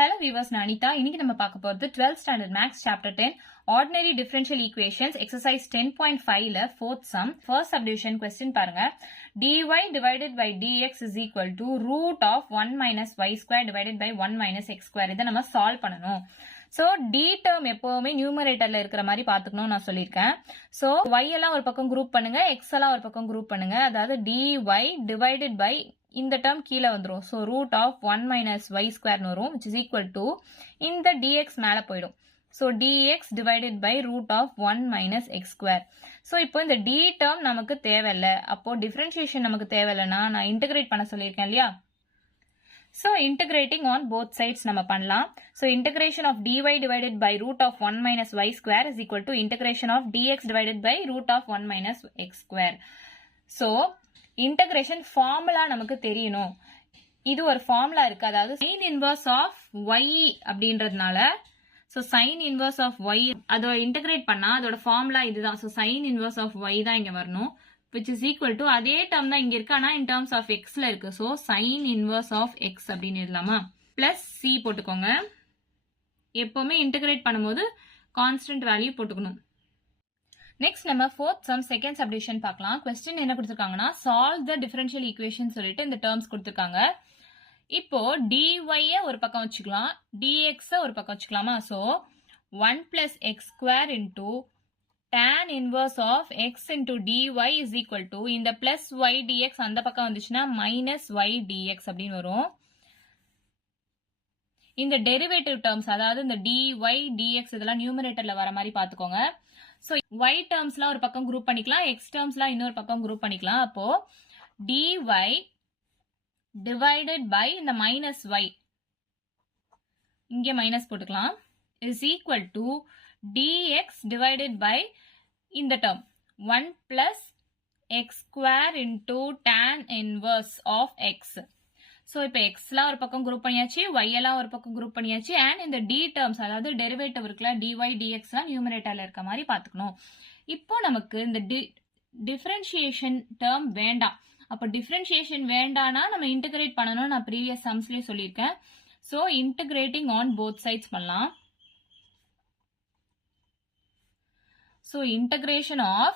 Hello viewers, நான் அனிதா. இன்னைக்கு நம்ம பார்க்க போறது 12th standard max chapter 10 ordinary differential equations exercise 10.5ல fourth sum first subdivision question பாருங்க. dy divided by dx is equal to root of 1 minus y square divided by 1 minus x square. இதை நம்ம solve பண்ணணும். So d term எப்பவுமே நியூமரேட்டர்ல இருக்கிற மாதிரி பாத்துக்கணும் நான் சொல்லியிருக்கேன். So y எல்லாம் ஒரு பக்கம் குரூப் பண்ணுங்க, x எல்லாம் ஒரு பக்கம் குரூப் பண்ணுங்க. அதாவது dy divided by இந்த term கீழே வந்துரும். So root of 1 minus y square வரும், which is equal to இந்த dx மேல போயிடும். So dx divided by root of 1 minus x square. So இப்போ இந்த d term நமக்கு தேவையில்லை. அப்போ differentiation நமக்கு தேவையில்லைன்னா நான் integrate பண்ண சொல்லியிருக்கேன் இல்லையா? So integrating on both sides நம்ம பண்ணலாம். So integration of dy divided by root of 1 minus y square is equal to integration of dx divided by root of 1 minus x square. So integration formula நமக்கு தெரியணும். இது ஒரு formula இருக்கு, அதாவது sin inverse of y அப்படின்றதுனால so sin inverse of y அதோட integrate பண்ணா அதோட formula இதுதான். So sin inverse of y தான் இங்க வரணும், which is equal to அதே term தான் இங்க இருக்கு, ஆனா in terms of x ல இருக்கு. So sin inverse of x அப்படின்னு எழுதலாமா, plus c போட்டுக்கோங்க. எப்பவுமே integrate பண்ணும்போது constant value போட்டுக்கணும். Next நம்ம fourth sum second subdivision பார்க்கலாம். question என்ன கொடுத்திருக்காங்கன்னா solve the differential equation சொல்லிட்டு இந்த terms கொடுத்திருக்காங்க. இப்போ dy ஒரு பக்கம் வச்சுக்கலாம், dx ஒரு பக்கம் வச்சுக்கலாமா. so 1 plus x square into tan inverse of x into dy is equal to இந்த plus y dx அந்த பக்கம் வந்துச்சுன்னா minus y dx அப்படின்னு வரும். இந்த derivative terms அதாவது இந்த dy dx இதெல்லாம் நியூமரேட்டர்ல வர மாதிரி பாத்துக்கோங்க. So y termsலாம் ஒரு பக்கம் குரூப் பண்ணிக்கலாம், x termsலாம் இன்னொரு பக்கம் குரூப் பண்ணிக்கலாம். அப்போ dy divided by இந்த minus y இங்கே மைனஸ் போட்டுக்கலாம் is equal to dx divided by இந்த term 1 plus x square into tan inverse of x. So இப்போ x எல்லாம் ஒரு பக்கம் குரூப் பண்ணியாச்சு, y எல்லாம் ஒரு பக்கம் குரூப் பண்ணியாச்சு, and இந்த d terms அதாவது டெரிவேட்டிவ் இருக்குல்ல dy dx எல்லாம் நியூமரேட்டர்ல இருக்க மாதிரி பாத்துக்கணும். இப்போ நமக்கு இந்த டிஃபரன்ஷியேஷன் term வேண்டாம். அப்போ டிஃபரன்ஷியேஷன் வேண்டானா நம்ம இன்டகிரேட் பண்ணணும், நான் ப்ரீவியஸ் சம்ஸ்லயே சொல்லியிருக்கேன். So integrating on both sides பண்ணலாம். So integration of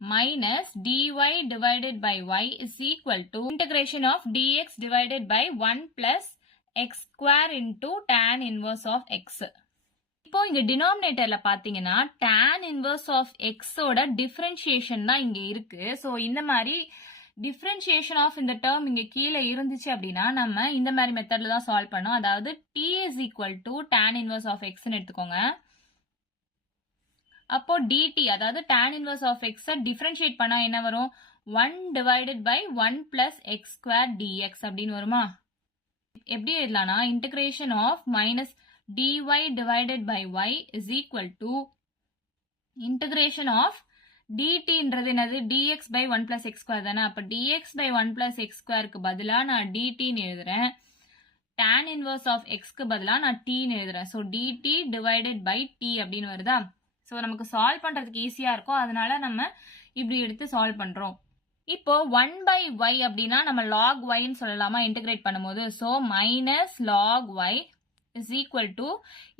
minus dy divided by y is equal to integration of dx divided by 1 plus x square into tan inverse of x. இப்போ இந்த டினாமினேட்டர்ல பாத்தீங்கன்னா tan inverse of x ஓட differentiation தான் இங்க இருக்கு. So இந்த மாதிரி டிஃபரன்ஷியேஷன் ஆஃப் இந்த டேர்ம் இங்க கீழே இருந்துச்சு அப்படின்னா நம்ம இந்த மாதிரி மெத்தட்ல தான் சால்வ் பண்ணோம். அதாவது t is equal to tan inverse of x ன்னு எடுத்துக்கோங்க. அப்போ dt அதாவது tan inverse of x differentiate பண்ணா என்ன வரும், 1 divided by 1 plus x square dx அப்படின்னு வருமா. எப்படி எழுதலாம்னா integration of minus dy divided by y is equal to integration of dtன்றது என்னது, dx by 1 plus x square தானே. அப்ப dx by 1 plus x squareக்கு பதிலா நான் dtன்னு எழுதுறேன், tan inverse of xக்கு பதிலா நான் tன்னு எழுதுறேன். so dt divided by t அப்படின்னு வருதா. so நமக்கு சால்வ் பண்றதுக்கு ஈஸியா இருக்கும், அதனால நம்ம இப்படி எடுத்து சால்வ் பண்றோம். இப்போ 1 by y அப்படின்னா நம்ம log y ன்னு சொல்லலாமா இன்டகிரேட் பண்ணும்போது. so minus log y is equal to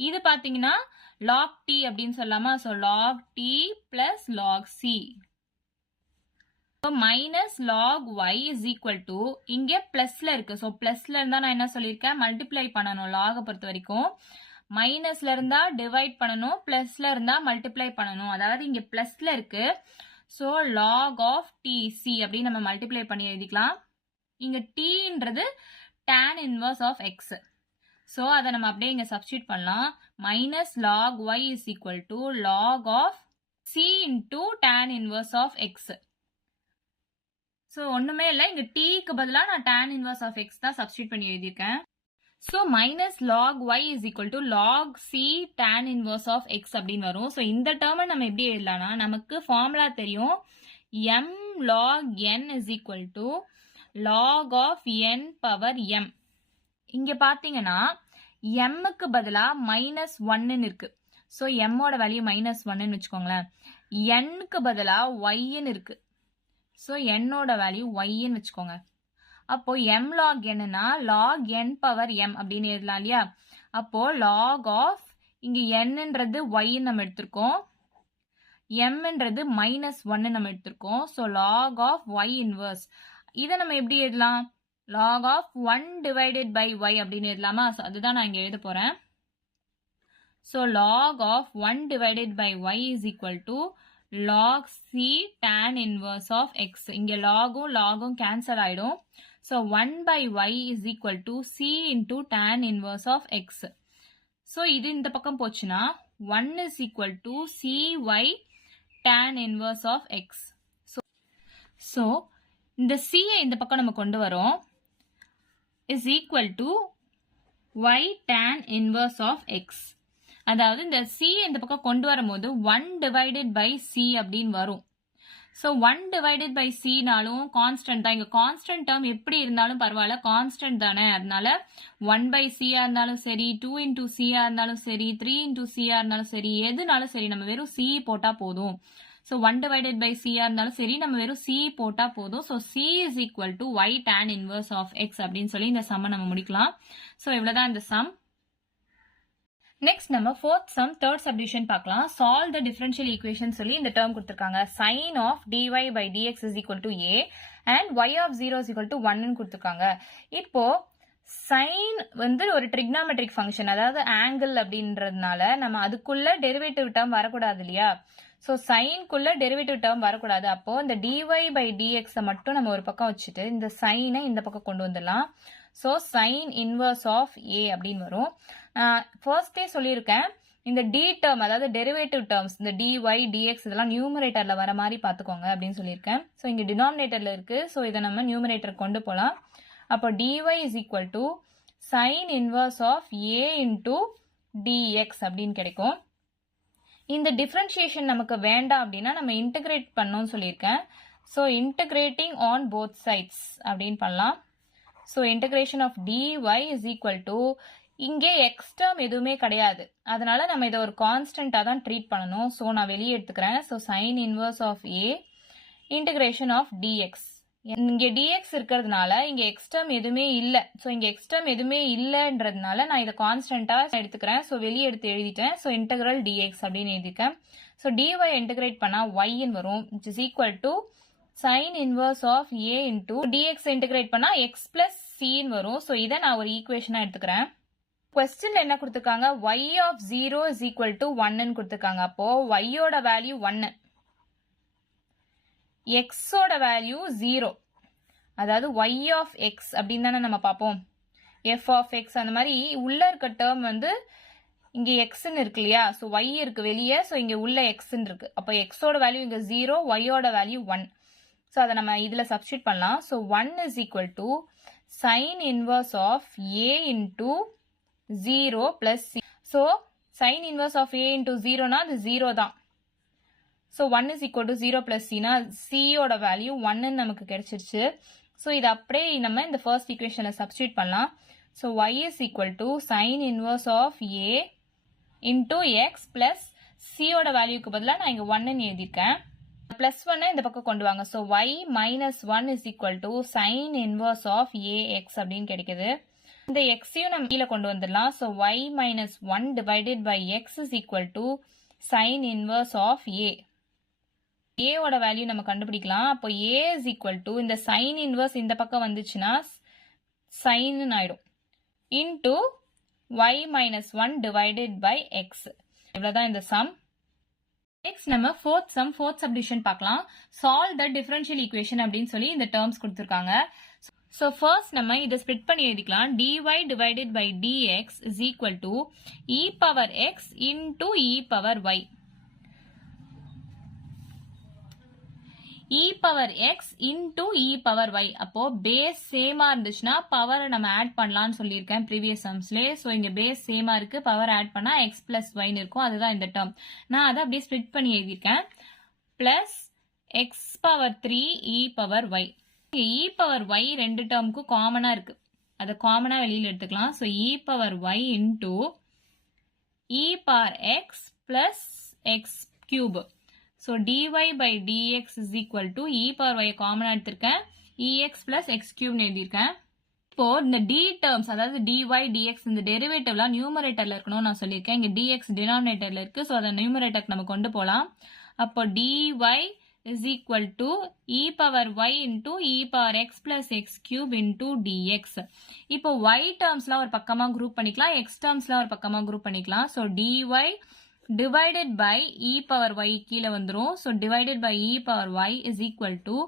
இது பாத்தீங்கன்னா log t அப்படின்னு சொல்லலாமா. so log t plus log c. so minus log y is equal to இங்க பிளஸ்ல இருக்கு, so பிளஸ்ல இருந்தா நான் என்ன சொல்லியிருக்கேன், மல்டிப்ளை பண்ணணும். log பொறுத்த வரைக்கும் மைனஸ்ல இருந்தா டிவைட் பண்ணணும், பிளஸ்ல இருந்தா மல்டிப்ளை பண்ணணும். அதாவது இங்க பிளஸ்ல இருக்கு, so log of tc அப்படின்னு நம்ம மல்டிப்ளை பண்ணி எழுதிக்கலாம். இங்க tன்றது tan inverse of x. so அதை நம்ம அப்படியே இங்க சப்ஸ்டிட்யூட் பண்ணலாம். minus log y is equal to log of c into tan inverse of x. so ஒண்ணுமே இல்லை, இங்க tக்கு பதிலா நான் tan inverse of x தான் சப்ஸ்டிட்யூட் பண்ணி எழுதியிருக்கேன். so minus log y is equal to log c tan inverse of x அப்படின்னு வரும். so இந்த டேர்மை நம்ம எப்படி எழுதலாம்னா நமக்கு ஃபார்முலா தெரியும், m log n is equal to log of n power m. இங்க பாத்தீங்கன்னா mக்கு பதிலா மைனஸ் 1 இருக்கு, so m ஓட வேல்யூ மைனஸ் 1 வச்சுக்கோங்களேன். nக்கு பதிலா y இருக்கு, so n ஓட வேல்யூ y வச்சுக்கோங்க. அப்போ m log nனா log n power m அப்படின்னு எழுதலாம் இல்லையா? அப்போ log of இங்க nன்றது y நம்ம எடுத்திருக்கோம், mன்றது -1 நம்ம எடுத்திருக்கோம். So log of y inverse. இதை நம்ம எப்படி எழுதலாம்? log of 1 divided by y அப்படின்னு எழுதலாமா? ஸோ அதுதான் நான் இங்க எழுத போறேன். So log of 1 divided by y is equal to log c tan inverse of x. இங்க logம் cancel ஆயிடும். So 1 by y is equal to c into tan inverse of x. So இது இந்த பக்கம் போச்சுன்னா 1 is equal to cy tan inverse of x. So இந்த c இந்த பக்கம் நம்ம கொண்டு வரோம் is equal to y tan inverse of x. அதாவது இந்த c இந்த பக்கம் கொண்டு வரும்போது 1 divided by c அப்படின்னு வரும். ஸோ 1 divided by c நாலும் கான்ஸ்டன்ட் தான். இங்க கான்ஸ்டன்ட் டேர்ம் எப்படி இருந்தாலும் பரவாயில்ல, கான்ஸ்டன்ட் தானே. அதனால 1 by c இருந்தாலும் சரி, 2 into c இருந்தாலும் சரி, 3 into c இருந்தாலும் சரி, எதுனாலும் சரி நம்ம வெறும் c போட்டா போதும். ஸோ 1 divided by c இருந்தாலும் சரி நம்ம வெறும் c போட்டா போதும். So c is equal to y tan inverse of x அப்படின்னு சொல்லி இந்த சம்மை நம்ம முடிக்கலாம். ஸோ இவ்வளவுதான் இந்த சம். நெக்ஸ்ட் நம்ம fourth sum third subdivision பார்க்கலாம். solve the differential equation சொல்லி இந்த term கொடுத்திருக்காங்க. sin of dy by dx is equal to a and y of 0 is equal to 1 கொடுத்திருக்காங்க. இப்போ sin வந்து ஒரு trigonometric function, அதாவது angle அப்படின்றதுனால நம்ம அதுக்குள்ள derivative term வரக்கூடாது இல்லையா? ஸோ சைன்குள்ள டெரிவேட்டிவ் டேர்ம் வரக்கூடாது. அப்போ இந்த dy by dx மட்டும் நம்ம ஒரு பக்கம் வச்சுட்டு இந்த சைனை இந்த பக்கம் கொண்டு வந்துடலாம். ஸோ சைன் இன்வர்ஸ் ஆஃப் ஏ அப்படின்னு வரும். ஃபர்ஸ்டே சொல்லியிருக்கேன், இந்த டி டேர்ம் அதாவது டெரிவேட்டிவ் டேர்ம்ஸ் இந்த dy dx இதெல்லாம் நியூமரேட்டர்ல வர மாதிரி பார்த்துக்கோங்க அப்படின்னு சொல்லியிருக்கேன். ஸோ இங்கே டினாமினேட்டர்ல இருக்கு. ஸோ இதை நம்ம நியூமரேட்டர் கொண்டு போகலாம். அப்போ dy is equal to sin inverse of a into dx அப்படின்னு கிடைக்கும். இந்த டிஃபரன்ஷியேஷன் நமக்கு வேண்டாம் அப்படின்னா நம்ம இன்டகிரேட் பண்ணணும்னு சொல்லியிருக்கேன். So integrating on both sides அப்படின்னு பண்ணலாம். So integration of dy is equal to இங்கே எக்ஸ் டேர்ம் எதுவுமே கிடையாது, அதனால நம்ம இதை ஒரு கான்ஸ்டன்டாக தான் ட்ரீட் பண்ணணும். ஸோ நான் வெளியே எடுத்துக்கிறேன். So sine inverse of a integration of dx. இங்கே dx இருக்கிறதுனால இங்கே எக்ஸ் டேர்ம் எதுவுமே இல்லை. ஸோ இங்கே எக்ஸ் டேர்ம் எதுவுமே இல்லைன்றதுனால நான் இதை கான்ஸ்டன்ட்டாக எடுத்துக்கிறேன். ஸோ வெளியே எடுத்து எழுதிட்டேன். ஸோ இன்டகிரல் dx அப்படின்னு எழுதிருக்கேன். ஸோ dy இன்டகிரேட் பண்ணால் yன்னு வரும், which is equal to sin inverse of a into dx integrate பண்ணால் x plus cன்னு வரும். ஸோ இதை நான் ஒரு ஈக்குவேஷனாக எடுத்துக்கிறேன். கொஸ்டின்ல என்ன கொடுத்துருக்காங்க, y of 0 is equal to 1ன்னு கொடுத்துருக்காங்க. அப்போ y ஓட வேல்யூ 1, x ஓட வேல்யூ 0, அதாவது y of x அப்படின்னு தானே நம்ம பார்ப்போம். f of x அந்த மாதிரி உள்ள இருக்க டேர்ம் வந்து இங்க xன்னு இருக்கு இல்லையா? ஸோ y இருக்கு வெளியே, ஸோ இங்க உள்ள xன்னு இருக்கு. அப்போ x ஓட வேல்யூ இங்க 0, y ஓட வேல்யூ 1. ஸோ அதை நம்ம இதுல சப்ஸ்டியூட் பண்ணலாம். So 1 is equal to sin inverse of a into 0 plus c. So sin inverse of a into 0னா அது 0 தான். So 1 is equal to 0 plus c னா c ஓட வேல்யூ 1ன்னு நமக்கு கிடைச்சிருச்சு. ஸோ இது அப்படியே நம்ம இந்த ஃபர்ஸ்ட் ஈக்குவேஷன்ல சப்ஸ்டியூட் பண்ணலாம். So y is equal to sin inverse of a into x plus c ஓட வேல்யூக்கு பதிலாக நான் இங்க 1ன்னு எழுதியிருக்கேன். பிளஸ் 1 இந்த பக்கம் கொண்டு வாங்க. So y minus 1 is equal to sin inverse of ax அப்படின்னு கிடைக்குது. இந்த xையும் நம்ம கீழே கொண்டு வந்துடலாம். So y minus 1 divided by x is equal to sin inverse of a. a ஓட வேல்யூ நம்ம கண்டுபிடிக்கலாம். அப்போ a is equal to இந்த sin inverse இந்த பக்கம் வந்துச்சுன்னா sin ஆயிடும் into y minus 1 divided by x. இவ்வளவுதான் இந்த சம். நெக்ஸ்ட் நம்ம fourth subdivision பார்க்கலாம். solve the differential equation அப்படின்னு சொல்லி இந்த terms கொடுத்திருக்காங்க. ஸோ ஃபர்ஸ்ட் நம்ம இதை ஸ்ப்ளிட் பண்ணி எழுதிக்கலாம். dy divided by dx is equal to e power x into e power y. e power x into e power y. அப்போ பேஸ் சேமா இருந்துச்சுன்னா பவரை நம்ம ஆட் பண்ணலாம்னு சொல்லியிருக்கேன் ப்ரீவியஸ் சம்ஸ்லேயே. ஸோ இங்கே பேஸ் சேமா இருக்கு, பவர் ஆட் பண்ணா x plus yன்னு இருக்கும். அதுதான் இந்த டேர்ம். நான் அதை அப்படியே ஸ்ப்ளிட் பண்ணி எழுதியிருக்கேன். Plus x power 3 e power y. e power y ரெண்டு டேர்முக்கும் காமனா இருக்கு, அதை காமனா வெளியில் எடுத்துக்கலாம். So e power y into e power x plus x cube. So dy by dx is equal to e power y காமனா எடுத்திருக்கேன், ex plus x cube எழுதியிருக்கேன். இப்போ இந்த d terms அதாவது dy dx இந்த டெரிவேட்டிவ்லாம் நியூமரேட்டர்ல இருக்கணும் நான் சொல்லியிருக்கேன். இங்க dx டினாமினேட்டர்ல இருக்கு. ஸோ அதை நியூமரேட்டருக்கு நம்ம கொண்டு போகலாம். அப்போ dy is equal to e power y into e power x plus x cube into dx. இப்போ y termsலாம் ஒரு பக்கமா குரூப் பண்ணிக்கலாம், x termsலாம் ஒரு பக்கமா குரூப் பண்ணிக்கலாம். So dy divided by e power y கீழே வந்துரும். So divided by e power y is equal to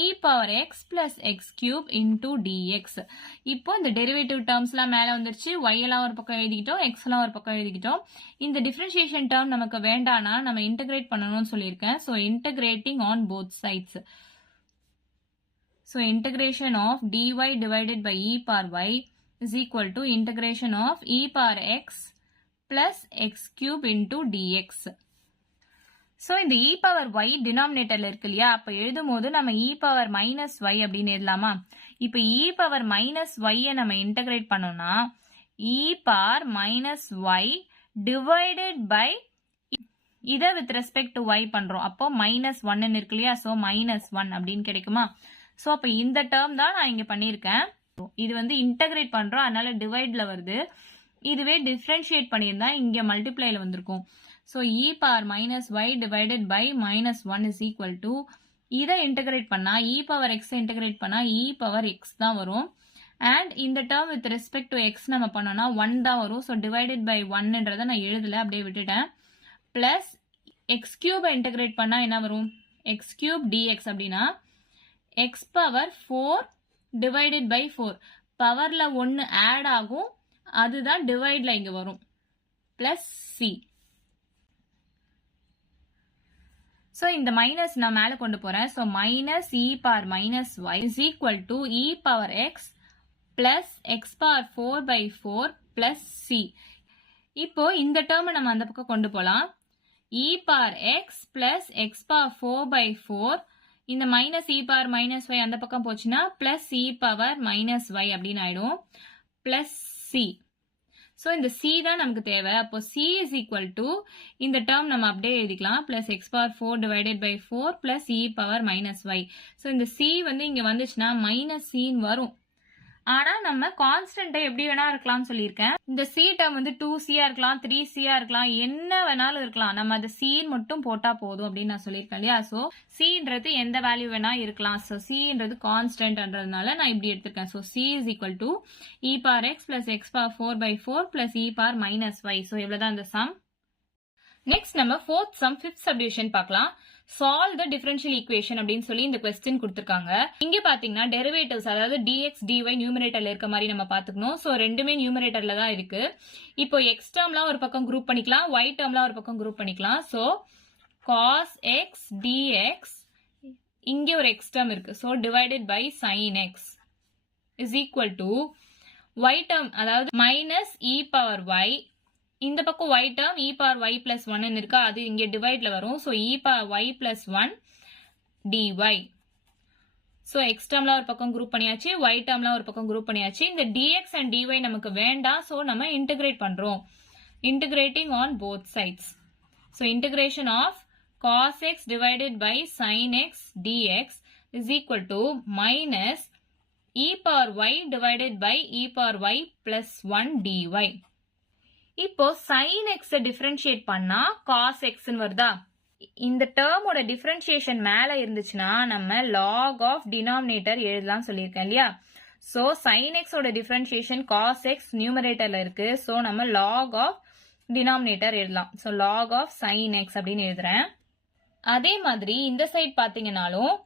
e power x plus x cube into dx. இப்போ இந்த டெரிவேட்டிவ் டேர்ம்ஸ்லாம் மேலே வந்துருச்சு. y எல்லாம் ஒரு பக்கம் எழுதிக்கிட்டோம், x எல்லாம் ஒரு பக்கம் எழுதிக்கிட்டோம். இந்த டிஃபரன்ஷியேஷன் டேர்ம் நமக்கு வேண்டானா நம்ம இன்டகிரேட் பண்ணணும்னு சொல்லியிருக்கேன். So integrating on both sides. So integration of dy divided by e power y is equal to integration of e power x plus x cube into dx. So இந்த e power y டினாமினேட்டர்ல இருக்கு இல்லையா, அப்போ எழுதும் போது நம்ம e power minus y அப்படின்னு எழுதலாமா? இப்போ e power minus y நம்ம இன்டகிரேட் பண்ணோம்னா e power minus y divided by இதை வித் ரெஸ்பெக்ட் டு y பண்றோம். அப்போ மைனஸ் ஒன்னு இருக்கு இல்லையா, ஸோ மைனஸ் ஒன் அப்படின்னு கிடைக்குமா? ஸோ அப்போ இந்த டேர்ம் தான் நான் இங்க பண்ணியிருக்கேன். இது வந்து இன்டகிரேட் பண்றோம், அதனால டிவைட்ல வருது. இதுவே டிஃபரன்ஷியேட் பண்ணியிருந்தா இங்க மல்டிப்ளைல வந்திருக்கும். So e power minus y divided by minus 1 is equal to இதை இன்டகிரேட் பண்ணா e power x இன்டகிரேட் பண்ணா e power x தான் வரும். அண்ட் இந்த term with respect to x நம்ம பண்ணோம்னா 1 தான் வரும். ஸோ டிவைடட் பை 1ன்றதை நான் எழுதல, அப்படியே விட்டுட்டேன். பிளஸ் எக்ஸ் கியூபை இன்டகிரேட் பண்ணா என்ன வரும்? எக்ஸ் கியூப் dx அப்படின்னா x பவர் 4 டிவைடட் பை 4. பவர்ல 1 ஆட் ஆகும், அதுதான் டிவைட்ல இங்க வரும். Plus c. ஸோ இந்த மைனஸ் நான் மேலே கொண்டு போறேன். So minus e power minus y is equal to e power x plus x power 4/4 plus c. இப்போ இந்த டேர்மை நம்ம அந்த பக்கம் கொண்டு போகலாம். E power x plus x power 4/4 இந்த minus e power minus Y அந்த பக்கம் போச்சுன்னா plus e power minus y அப்படின்னு ஆயிடும். Plus c. ஸோ இந்த சி தான் நமக்கு தேவை. அப்போ சி இஸ் ஈக்குவல் டு இந்த டேர்ம் நம்ம அப்படியே எழுதிக்கலாம். Plus x power 4 divided by 4 plus e power minus y. So இந்த சி வந்து இங்க வந்துச்சுன்னா மைனஸ் சின்னு வரும். ஆனா நம்ம கான்ஸ்டன்ட்டை எப்படி வேணா இருக்கலாம்னு சொல்லியிருக்கேன். இந்த சி டேர்ம் வந்து 2c-ஆ இருக்கலாம், 3c-ஆ இருக்கலாம், என்ன வேணாலும் இருக்கலாம். நம்ம அதை c மட்டும் போட்டா போதும் அப்படின்னு நான் சொல்லியிருக்கேன் இல்லையா. ஸோ c-ன்றது எந்த வேல்யூ வேணா இருக்கலாம். ஸோ c-ன்றது கான்ஸ்டன்ட்ன்றதுனால நான் இப்படி எடுத்திருக்கேன். So c is equal to e power x plus x power 4/4 plus e power minus y. So இவ்வளவுதான் இந்த சம். நெக்ஸ்ட் நம்ம ஃபோர்த் சம் ஃபிஃப்த் சப்டிவிஷன் பார்க்கலாம். சால்வ் த டிஃபரன்ஷியல் ஈக்குவேஷன் அப்படின்னு சொல்லி இந்த கொஸ்டின் கொடுத்திருக்காங்க. இங்க பாத்தீங்கன்னா டெரிவேட்டிவ்ஸ் அதாவது dx dy நியூமரேட்டர்ல இருக்க மாதிரி நம்ம பாத்துக்கணும். சோ ரெண்டுமே நியூமரேட்டர்ல தான் இருக்கு. இப்போ எக்ஸ் டேர்ம்லாம் ஒரு பக்கம் குரூப் பண்ணிக்கலாம், ஒய் டேர்ம்லாம் ஒரு பக்கம் குரூப் பண்ணிக்கலாம். சோ cos x dx இங்க ஒரு எக்ஸ் டேர்ம் இருக்கு. So divided by sin x is equal to y term அதாவது மைனஸ் இ பவர் ஒய். இந்த பக்கம் y term e power y plus 1 இருக்கா, அது இங்க டிவைட்ல வரும். So e power y plus 1 dy. So x termல ஒரு பக்கம் குரூப் பண்ணியாச்சு, y termல ஒரு பக்கம் குரூப் பண்ணியாச்சு. இந்த dx and dy நமக்கு வேண்டாம். சோ நம்ம இன்டகிரேட் பண்றோம். Integrating on both sides. So integration of cos x divided by sin x dx is equal to minus e power y divided by e power y plus 1 dy. இப்போ sin x differentiate பண்ணா cos x ன்னு வருதா? இந்த டேர்மோட differentiation மேல இருந்துச்சுன்னா நம்ம log of denominator எழுதலாம் சொல்லியிருக்கேன் இல்லையா. சோ sin x ஓட டிஃபரன்ஷியேஷன் cos x நியூமரேட்டர்ல இருக்கு. சோ நம்ம log of denominator எழுதலாம். So log of sin x அப்படின்னு எழுதுறேன். அதே மாதிரி இந்த சைட் பாத்தீங்கன்னாலும்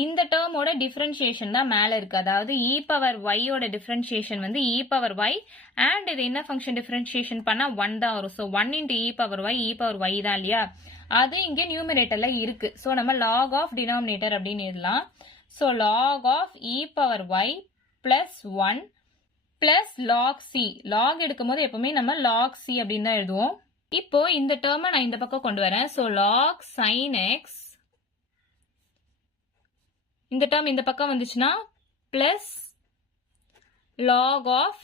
இந்த டேர்மோட டிஃபரன்ஷியேஷன் தான் மேல இருக்கு. அதாவது இ பவர் ஒய் ஓட டிஃபரன்ஷியேஷன் வந்து இ பவர் ஒய் அண்ட் இது என்ன ஃபங்க்ஷன் டிஃபரன்ஷியேஷன் பண்ணா 1 தான் வரும். ஸோ 1 இன்டு இ பவர் ஒய் தான் இல்லையா, அது இங்க நியூமரேட்டர்ல இருக்கு. ஸோ நம்ம லாக் ஆஃப் டினாமினேட்டர் அப்படின்னு எழுதலாம். So log of e power y plus 1 plus log c. Log எடுக்கும் போது எப்பவுமே நம்ம லாக் சி அப்படின்னு தான் எழுதுவோம். இப்போ இந்த டேர்மை நான் இந்த பக்கம் கொண்டு வரேன். ஸோ லாக் சைன் எக்ஸ், இந்த டேர்ம் இந்த பக்கம் வந்துச்சுன்னா plus log of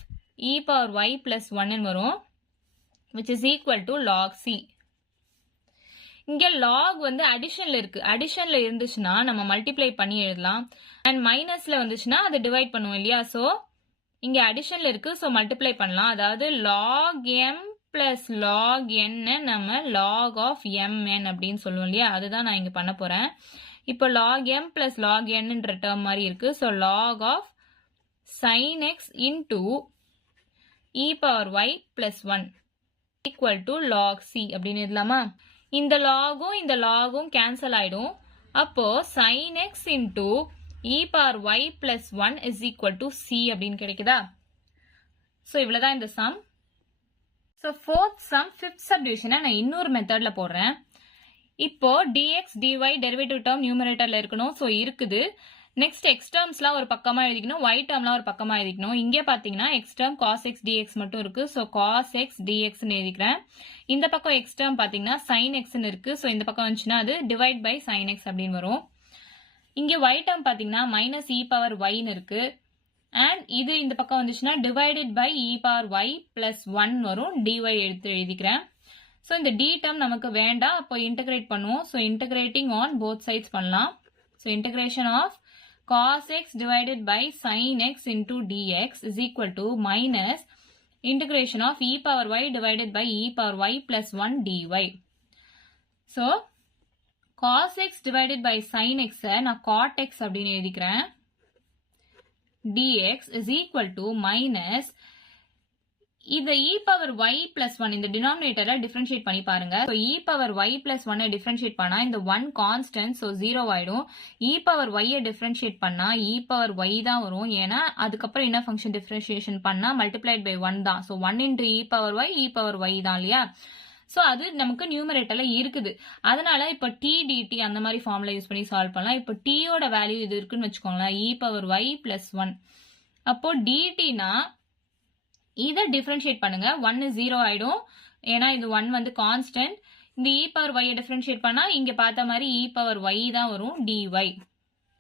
e power y plus 1 வரும், which is equal to log c. இங்க லாக் வந்து அடிஷன்ல இருக்கு. அடிஷன்ல இருந்துச்சுன்னா நம்ம மல்டிப்ளை பண்ணி எழுதலாம். அண்ட் மைனஸ்ல வந்துச்சுன்னா அதை டிவைட் பண்ணுவோம் இல்லையா? ஸோ இங்க அடிஷன்ல இருக்கு. ஸோ மல்டிப்ளை பண்ணலாம். அதாவது லாக் எம் பிளஸ் லாக் என்ன நம்ம லாக் ஆஃப் mn அப்படின்னு சொல்லுவோம் இல்லையா? அதுதான் நான் இங்க பண்ண போறேன். இப்போ லாக் எம் பிளஸ் லாக் என்னன்ற டேர்ம் மாதிரி இருக்கு. So log of sin x into e power y plus 1 equal to log c அப்படின்னு எழுதலாமா? இந்த லாகும் கேன்சல் ஆயிடும். அப்போ sin x into e power y plus 1 is equal to c அப்படின்னு கிடைக்குதா? ஸோ இவ்வளவுதான் இந்த sum. So fourth sum fifth சப்டிவிஷனை நான் இன்னொரு மெத்தட்ல போடுறேன். இப்போ dx dy டெரிவேட்டிவ் டேர்ம் நியூமரேட்டர்ல இருக்கணும். ஸோ இருக்குது. நெக்ஸ்ட் எக்ஸ் டேர்ம்ஸ்லாம் ஒரு பக்கமா எழுதிக்கணும், y டேர்ம்லாம் ஒரு பக்கமா எழுதிக்கணும். இங்கே பாத்தீங்கன்னா X term cos x dx மட்டும் இருக்கு. ஸோ cos x dx எழுதிக்கிறேன். இந்த பக்கம் எக்ஸ் டேர்ம் பாத்தீங்கன்னா sin x இருக்கு. ஸோ இந்த பக்கம் வந்துச்சுன்னா அது டிவைட் பை sin x அப்படின்னு வரும். இங்க y டேர்ம் பாத்தீங்கன்னா மைனஸ் e பவர் y இருக்கு. அண்ட் இது இந்த பக்கம் வந்துச்சுன்னா divided by e power y plus 1 வரும். dy எடுத்து எழுதிக்கிறேன். ஸோ இந்த d டேர்ம் நமக்கு வேண்டாம். அப்போ இன்டகிரேட் பண்ணுவோம். So integrating on both sides பண்ணலாம். So integration of cos x divided by sin x into dx is equal to minus integration of e power y divided by e power y plus 1 dy. So, cos x divided by sin x நான் cot x அப்படின்னு எழுதிக்கிறேன். dx is equal to minus இதை e power y plus 1 இந்த denominatorல differentiate பண்ணி பாருங்க. So e power y plus 1 differentiate பண்ணா இந்த 1 constant, so 0 ஆயிடும். e power y differentiate பண்ணா e power y தான் வரும். ஏன்னா அதுக்கப்புறம் என்ன function differentiation பண்ணா multiplied by 1 தான். So 1 into e power y தான் இல்லையா? So அது நமக்கு நியூமரேட்டர்ல இருக்குது. அதனால இப்ப t dt அந்த மாதிரி ஃபார்முலா யூஸ் பண்ணி சால்வ் பண்ணலாம். இப்ப t ஓட வேல்யூ இது இருக்குன்னு வச்சுக்கோங்களேன், e power y plus 1. அப்போ dt னா இதை டிஃபரன்ஷியேட் பண்ணுங்க. 1 0 ஆயிடும். ஏன்னா இது 1 வந்து கான்ஸ்டன்ட். இந்த e பவர் y டிஃபரன்ஷியேட் பண்ணா இங்க பார்த்த மாதிரி e பவர் y தான் வரும் dy.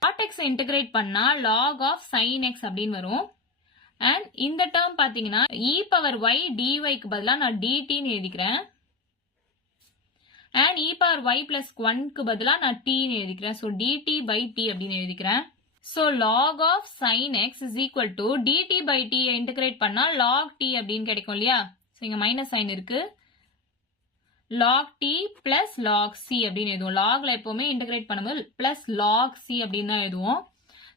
cot x இன்டகிரேட் பண்ணா log of sin x அப்படின்னு வரும். அண்ட் இந்த டேர்ம் பாத்தீங்கன்னா e பவர் y dy க்கு பதிலா நான் dt ன்னு எழுதிக்கிறேன். And e power y plus 1 க்கு பதிலா நான் t ன்னு எழுதிக்கிறேன். ஸோ dt by t அப்படின்னு எழுதிக்கிறேன். So log of sin x is equal to dt by t integrate பண்ணா log t அப்படின்னு கிடைக்கும் இல்லையா? So இங்க மைனஸ் சைன் இருக்கு. log t plus log c அப்படின்னு எழுதுவோம். logல எப்பவுமே இன்டகிரேட் பண்ணும்போது plus log c அப்படின்னு தான் எழுதுவோம்.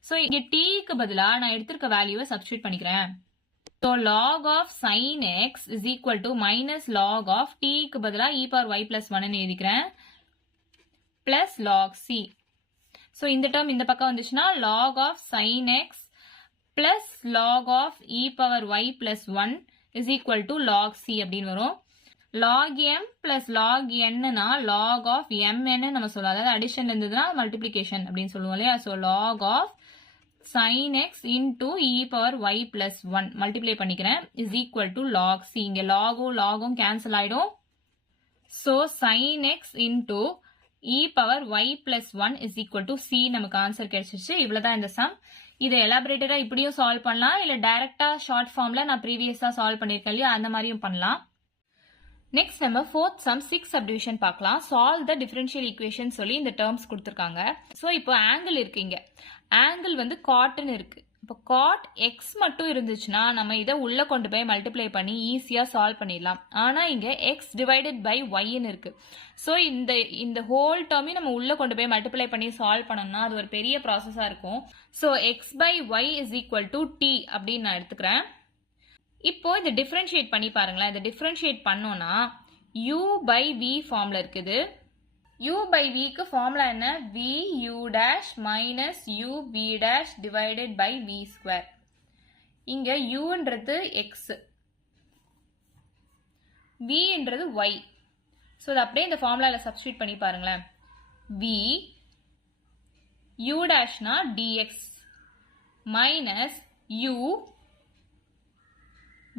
So இங்க t க்கு பதிலா நான் எடுத்திருக்க வேல்யூவை சப்ஸ்டிட்யூட் பண்ணிக்கிறேன். So log of sin x is equal to minus log of t க்கு பதிலா e power y plus 1 எழுதிக்கிறேன். plus log c. So இந்த term இந்த பக்கம் வந்துச்சுன்னா log of sin x plus log of e power y plus 1 is equal to log c அப்படின்னு வரும். log m plus log n னா log of mn நம்ம சொல்லுவோம். அதாவது addition இருந்ததுன்னா multiplication அப்படின்னு சொல்லுவோம் இல்லையா? So log of sin x into e power y plus 1 multiply பண்ணிக்கிறேன் is equal to log c. இங்க logம் cancel ஆயிடும். So sin x into e power y plus 1 is equal to c நமக்கு answer கிடைச்சிருச்சு. இவ்வளவுதான் இந்த சம். இதை எலாபரேட்டடா இப்படியும் solve பண்ணலாம், இல்ல டைரக்டா ஷார்ட் ஃபார்ம்ல நான் ப்ரீவியஸா சால்வ் பண்ணிருக்கேன் இல்லையா, அந்த மாதிரியும் பண்ணலாம். நெக்ஸ்ட் நம்ம ஃபோர்த் சம் 6 சப்டிவிஷன் பார்க்கலாம். சால்வ் த டிஃபரன்ஷியல் ஈக்குவேஷன் சொல்லி இந்த டேர்ம்ஸ் கொடுத்துருக்காங்க. ஸோ இப்போ ஆங்கிள் இருக்கு. இங்க ஆங்கிள் வந்து காட்னு இருக்கு. இப்போ காட் எக்ஸ் மட்டும் இருந்துச்சுன்னா நம்ம இதை உள்ள கொண்டு போய் மல்டிப்ளை பண்ணி ஈஸியா சால்வ் பண்ணிடலாம். ஆனா இங்க எக்ஸ் டிவைடட் பை ஒய்ன்னு இருக்கு. ஸோ இந்த ஹோல் டேர்மையும் நம்ம உள்ள கொண்டு போய் மல்டிப்ளை பண்ணி சால்வ் பண்ணோம்னா அது ஒரு பெரிய ப்ராசஸா இருக்கும். So x by y is equal to t அப்படின்னு நான் எடுத்துக்கிறேன். இப்போ இதை டிஃபரன்ஷியேட் பண்ணி பாருங்களேன். இதை டிஃபரன்ஷியேட் பண்ணோம்னா u பை v ஃபார்ம்ல இருக்குது. u by v க்கு ஃபார்முலா என்ன? v u dash minus u v dash divided by v square. இங்க u ன்றது x, v ன்றது y. ஸோ அது அப்படியே இந்த ஃபார்முலால சப்ஸ்டிட்யூட் பண்ணி பாருங்களேன். v u dash னா dx minus u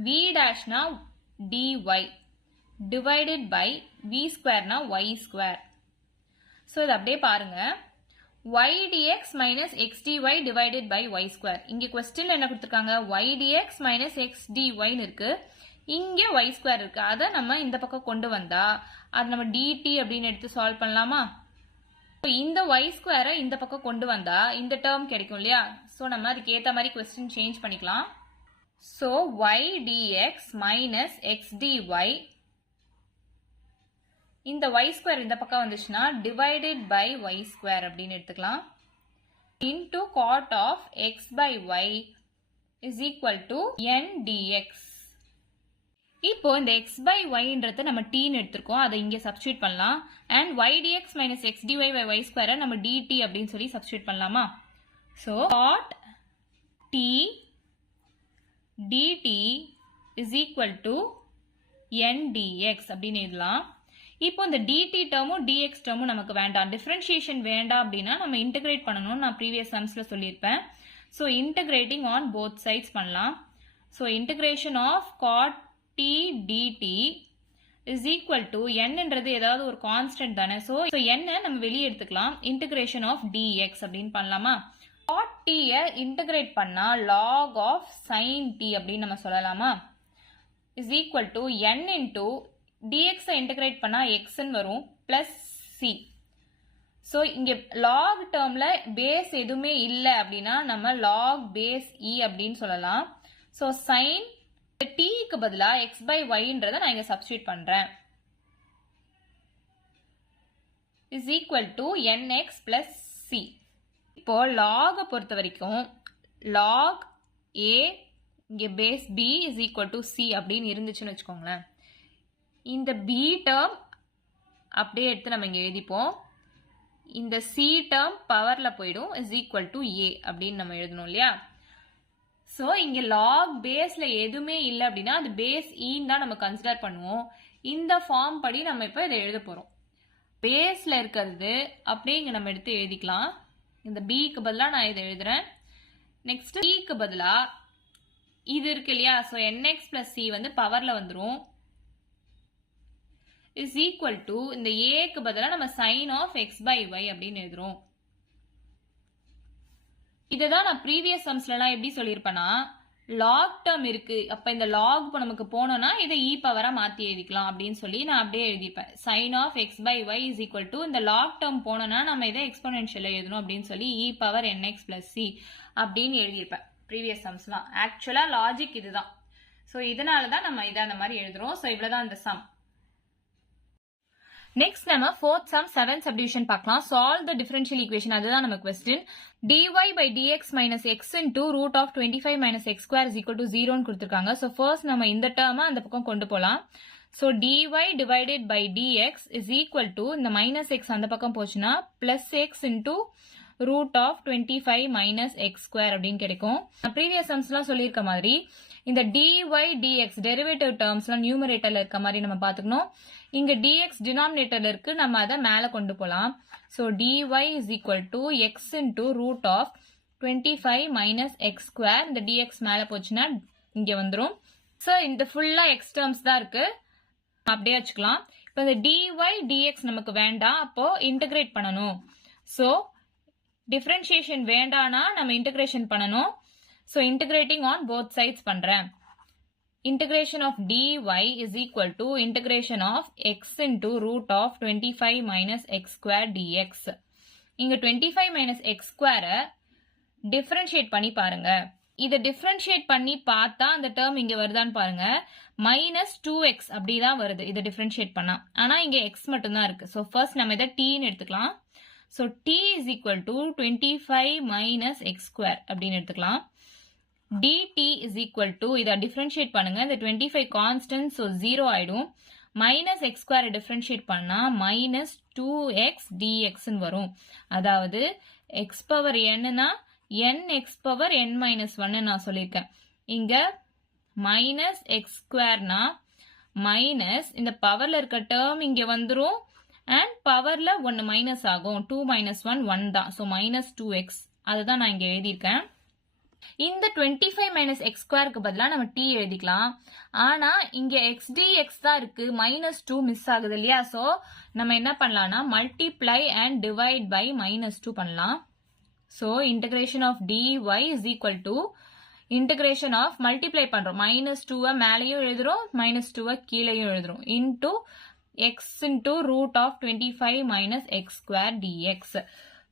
v dash னா dy divided by v square னா y square. So இது அப்படியே பாருங்க. y dx minus x dy divided by y square. இங்க question என்ன கொடுத்திருக்காங்க? y dx minus x dy ன்னு இருக்கு. இங்கே y ஸ்கொயர் இருக்கு, அதை நம்ம இந்த பக்கம் கொண்டு வந்தா அது நம்ம dt அப்படின்னு எடுத்து சால்வ் பண்ணலாமா? இந்த y ஸ்கொயரை இந்த பக்கம் கொண்டு வந்தா இந்த டேர்ம் கிடைக்கும் இல்லையா? ஸோ நம்ம அதுக்கு ஏற்ற மாதிரி கொஸ்டின் சேஞ்ச் பண்ணிக்கலாம். So y dx minus x dy, இந்த y ஸ்கொயர் இந்த பக்கம் வந்துச்சுன்னா டிவைடட் பை y ஸ்கொயர் அப்படின்னு எடுத்துக்கலாம். Into cot of x by y is equal to n dx. இப்போ இந்த x by yன்றத நம்ம tன்னு எடுத்திருக்கோம், அதை இங்கே சப்ஸ்டியூட் பண்ணலாம். And y dx minus x dy by y ஸ்கொயரை நம்ம dt அப்படின்னு சொல்லி சப்ஸ்டியூட் பண்ணலாமா? So cot t dt is equal to n dx அப்படின்னு எழுதலாம். இப்போ இந்த dt டேர்மும் dx டேர்மும் நமக்கு வேண்டாம், டிஃபரன்ஷியேஷன் வேண்டாம் அப்படின்னா நம்ம இன்டகிரேட் பண்ணணும்னு நான் ப்ரீவியஸ் சம்ஸ்ல சொல்லியிருப்பேன். So integrating on both sides பண்ணலாம். So integration of cot t dt is equal to nன்றது ஏதாவது ஒரு கான்ஸ்டன்ட் தானே, ஸோ n நம்ம வெளியே எடுத்துக்கலாம். இன்டகிரேஷன் ஆஃப் dx அப்படின்னு பண்ணலாமா? cot t இன்டகிரேட் பண்ணா log of sin t அப்படின்னு நம்ம சொல்லலாமா? is equal to n into dx integrate பண்ணா xன்னு வரும் பிளஸ் c. ஸோ இங்கே log டேர்ம்ல பேஸ் எதுவுமே இல்லை அப்படின்னா நம்ம log பேஸ் e அப்படின்னு சொல்லலாம். ஸோ sin tக்கு பதிலா x by yன்றதை நான் இங்க சப்ஸ்டியூட் பண்றேன். is equal to nx plus c. இப்போ log பொறுத்த வரைக்கும் log a இங்க base b is equal to c அப்படின்னு இருந்துச்சுன்னு வச்சுக்கோங்களேன். இந்த b டேர்ம் அப்படியே எடுத்து நம்ம இங்க எழுதிப்போம். இந்த c டேர்ம் பவர்ல போயிடும், is equal to a அப்படின்னு நம்ம எழுதணும் இல்லையா? ஸோ இங்கே லாக் பேஸில் எதுவுமே இல்லை அப்படின்னா அது பேஸ் ஈன்னு தான் நம்ம கன்சிடர் பண்ணுவோம். இந்த ஃபார்ம் படி நம்ம இப்போ இதை எழுத போகிறோம். பேஸில் இருக்கிறது அப்படியே இங்கே நம்ம எடுத்து எழுதிக்கலாம். இந்த பிக்கு பதிலாக நான் இதை எழுதுறேன். நெக்ஸ்ட் சிக்கு பதிலாக இது இருக்கு இல்லையா? ஸோ என்எக்ஸ் பிளஸ் சி வந்து பவரில் வந்துடும். இஸ் ஈக்குவல் டு இந்த ஏக்கு பதிலாக நம்ம sine of x by y அப்படின்னு எழுதுறோம். இதுதான் நான் ப்ரீவியஸ் சம்ஸ்லாம் எப்படி சொல்லியிருப்பேன்னா லாக் டேர்ம் இருக்கு, அப்ப இந்த லாக் நமக்கு போனோம்னா இதை இ பவரா மாத்தி எழுதிக்கலாம் அப்படின்னு சொல்லி நான் அப்படியே எழுதிப்பேன். Sine of x by y is equal to இந்த லாக் டேர்ம் போனோம்னா நம்ம இதை எக்ஸ்போனென்ஷியல் எழுதணும் அப்படின்னு சொல்லி e power n x plus c அப்படின்னு எழுதியிருப்பேன் ப்ரீவியஸ் சம்ஸ்லாம். ஆக்சுவலா லாஜிக் இதுதான். ஸோ இதனாலதான் நம்ம இதை அந்த மாதிரி எழுதுறோம். ஸோ இவ்வளவுதான் இந்த சம். நெக்ஸ்ட் நம்ம ஃபோர்த் சம் 7th சப்டிவிஷன் பார்க்கலாம். சால்வ் த டிஃபரன்ஷியல் ஈக்குவேஷன், அதுதான் நம்ம question. dy by dx minus x into root of 25 minus x square is equal to 0 ன்னு கொடுத்திருக்காங்க. ஸோ ஃபர்ஸ்ட் நம்ம இந்த டேர்மை அந்த பக்கம் கொண்டு போகலாம். So dy divided by dx is equal to இந்த மைனஸ் எக்ஸ் அந்த பக்கம் போச்சுன்னா plus x into root of 25 minus x square அப்படின்னு கிடைக்கும். ப்ரீவியஸ் சம்ஸ்லாம் சொல்லியிருக்க மாதிரி இந்த dy dx டெரிவேட்டிவ் டேர்ம்ஸ்லாம் நியூமரேட்டர்ல இருக்க மாதிரி நம்ம பார்த்துக்கணும். இங்க dx டினாமினேட்டர்ல இருக்கு, நம்ம அதை மேல கொண்டு போலாம். So dy is equal to x into root of 25 minus x square. இந்த dx மேல போச்சுன்னா இங்க வந்துரும். ஸோ இந்த ஃபுல்லா x டேர்ம்ஸ் தான் இருக்கு, அப்படியே வச்சுக்கலாம். இப்போ இந்த dy dx நமக்கு வேண்டாம், அப்போ இன்டகிரேட் பண்ணணும். ஸோ டிஃபரன்ஷியேஷன் வேண்டானா நம்ம இன்டகிரேஷன் பண்ணணும். So integrating on both sides பண்றேன். Integration of dy is equal to integration of x into root of 25 minus x square dx. இங்க 25 minus x square differentiate பண்ணி பாருங்க. இதை differentiate பண்ணி பார்த்தா அந்த term இங்க வருதான்னு பாருங்க. minus 2x அப்படிதான் வருது இதை differentiate பண்ணா. ஆனா இங்க x மட்டும்தான் இருக்கு. So first நம்ம இதை t ன்னு எடுத்துக்கலாம். So t is equal to 25 minus x square அப்படின்னு எடுத்துக்கலாம். dt is equal to இதை differentiate பண்ணுங்க. இந்த 25 constant, so 0 ஆயிடும். minus x square differentiate பண்ணா minus 2x dx ன்னு வரும். அதாவது x power n னா n x power n minus 1 நான் சொல்லியிருக்கேன். இங்க minus x square னா minus இந்த பவர்ல இருக்க டேர்ம் இங்க வந்துரும் and பவர்ல 1 மைனஸ் ஆகும். 2 minus 1 1 தான். so minus 2x அதுதான் நான் இங்க எழுதியிருக்கேன். இந்த 25 minus x squareக்கு பதிலா நம்ம t எழுதிக்கலாம். ஆனா இங்க x dx தான் இருக்கு, minus 2 மிஸ் ஆகுது இல்லையா? சோ நம்ம என்ன பண்ணலாம்னா multiply and divide by minus 2 பண்ணலாம். So integration of dy is equal to integration of multiply பண்றோம். -2 மேலேயும் எழுதுறோம், -2 கீழேயும் எழுதுறோம். Into x into root of 25 minus x square dx.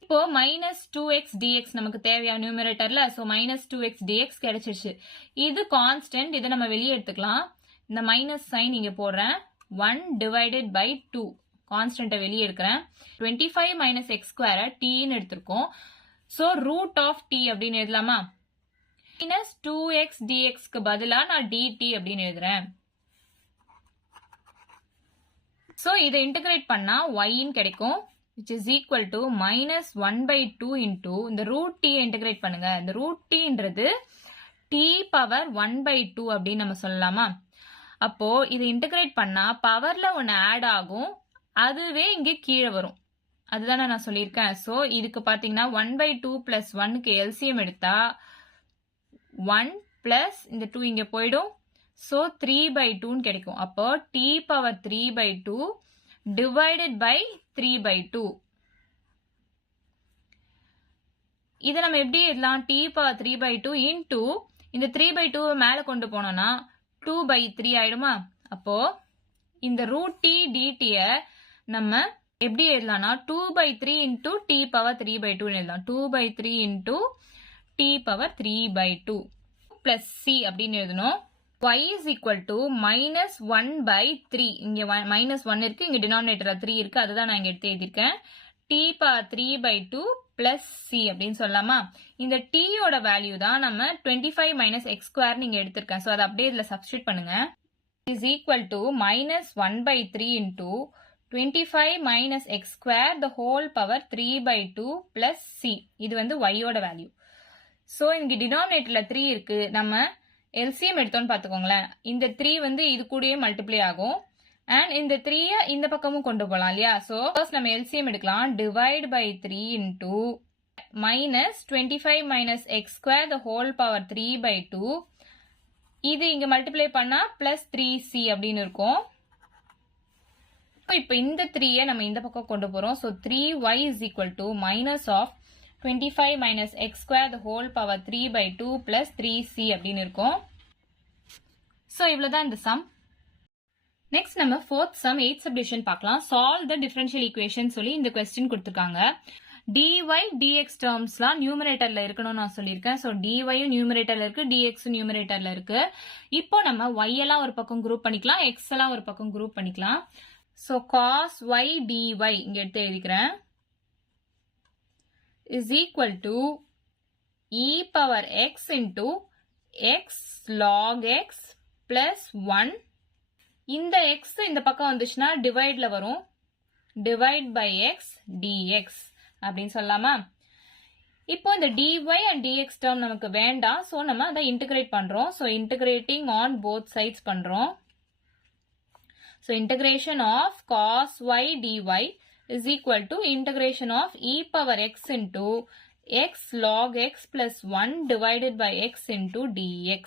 இப்போ -2x dx நமக்கு தேவையா நியூமரேட்டர்ல. ஸோ -2x dx கிடைச்சிருச்சு. இது கான்ஸ்டன்ட், இதை நம்ம வெளியே எடுத்துக்கலாம். இந்த மைனஸ் சைன் இங்க போடுறேன். 1 divided by 2 கான்ஸ்டன்ட்டை வெளியே எடுக்கிறேன். 25 minus x square tன்னு எடுத்திருக்கோம். ஸோ ரூட் ஆஃப் t அப்படின்னு எழுதலாமா? -2x dxக்கு பதிலா நான் dt அப்படின்னு எழுதுறேன். ஸோ இதை இன்டகிரேட் பண்ணா yன்னு கிடைக்கும், which is equal to -1/2 into இந்த ரூட் t இன்டகிரேட் பண்ணுங்க. இந்த ரூட் tன்றது t பவர் 1/2 அப்படின்னு நம்ம சொல்லலாமா? அப்போ இதை இன்டகிரேட் பண்ணா பவர்ல ஒன்னு ஆட் ஆகும், அதுவே இங்க கீழே வரும். அதுதானே நான் சொல்லியிருக்கேன். ஸோ இதுக்கு பாத்தீங்கன்னா 1/2 பிளஸ் 1க்கு எல்சிஎம் எடுத்தா 1 பிளஸ் இந்த 2 இங்க போயிடும். ஸோ 3/2ன்னு கிடைக்கும். அப்போ t பவர் 3/2 divided by 3/2. இதை நம்ம எப்படி எழுதலாம்? t பவர் 3/2 into இந்த 3/2 மேல கொண்டு போனோம்னா 2/3 ஆயிடுமா? அப்போ இந்த ரூட் t dt நம்ம எப்படி எழுதலாம்னா 2/3 into t பவர் 3/2 எழுதலாம். 2/3 into t power 3/2 plus c அப்படின்னு எழுதணும். y is equal to -1/3. இங்க -1 இருக்கு, இங்க டினாமினேட்டர்ல 3 இருக்கு, அதுதான் நான் இங்க எடுத்து எழுதியிருக்கேன். t பவர் 3/2 plus c அப்படின்னு சொல்லலாமா? இந்த t யோட வேல்யூ தான் நம்ம 25 minus x square நீங்க எடுத்திருக்கேன். ஸோ அதை அப்படியே இதுல சப்ஸ்டியூட் பண்ணுங்க. is equal to -1/3 into 25 minus x square the whole power 3/2 plus c. இது வந்து y யோட வேல்யூ. ஸோ இங்க டினாமினேட்டர்ல 3 இருக்கு, நம்ம எல்சிஎம் எடுத்தோம்னு பாத்துக்கோங்களேன். இந்த 3 வந்து இது கூடயே மல்டிப்ளை ஆகும், அண்ட் இந்த 3 இந்த பக்கமும் கொண்டு போகலாம் இல்லையா? ஸோ ஃபர்ஸ்ட் நம்ம எல்சிஎம் எடுக்கலாம். Divide by 3 into -25 minus x square the whole power 3/2. இது இங்க மல்டிப்ளை பண்ணா பிளஸ் 3c அப்படின்னு இருக்கும். இப்போ இந்த 3 நம்ம இந்த பக்கம் கொண்டு போறோம். So 3y is equal to minus of 25 minus x square the whole power 3/2 plus 3c அப்படின்னு இருக்கும். ஸோ இவ்வளவுதான் இந்த சம். நெக்ஸ்ட் நம்ம ஃபோர்த் சம் 8th சப்டிவிஷன் பார்க்கலாம். சால்வ் த டிஃபரன்ஷியல் ஈக்குவேஷன் சொல்லி இந்த கொஸ்டின் கொடுத்துருக்காங்க. dy dx டேர்ம்ஸ்லாம் நியூமரேட்டர்ல இருக்கணும்னு நான் சொல்லியிருக்கேன். ஸோ dyயும் நியூமரேட்டர்ல இருக்கு, dxயும் நியூமரேட்டர்ல இருக்கு. இப்போ நம்ம y எல்லாம் ஒரு பக்கம் குரூப் பண்ணிக்கலாம், x எல்லாம் ஒரு பக்கம் குரூப் பண்ணிக்கலாம். ஸோ cos y dy இங்க எடுத்து எழுதிக்கிறேன். is equal to e power x into x log x plus 1. இந்த x இந்த பக்கம் வந்துச்சுன்னா டிவைட்ல வரும், divide by x dx அப்படின்னு சொல்லலாமா? இப்போ இந்த dy and dx டேர்ம் நமக்கு வேண்டாம், ஸோ நம்ம அதை இன்டகிரேட் பண்றோம். So integrating on both sides பண்றோம். So integration of cos y dy is equal to integration of e power x into x log x plus 1 divided by x into dx.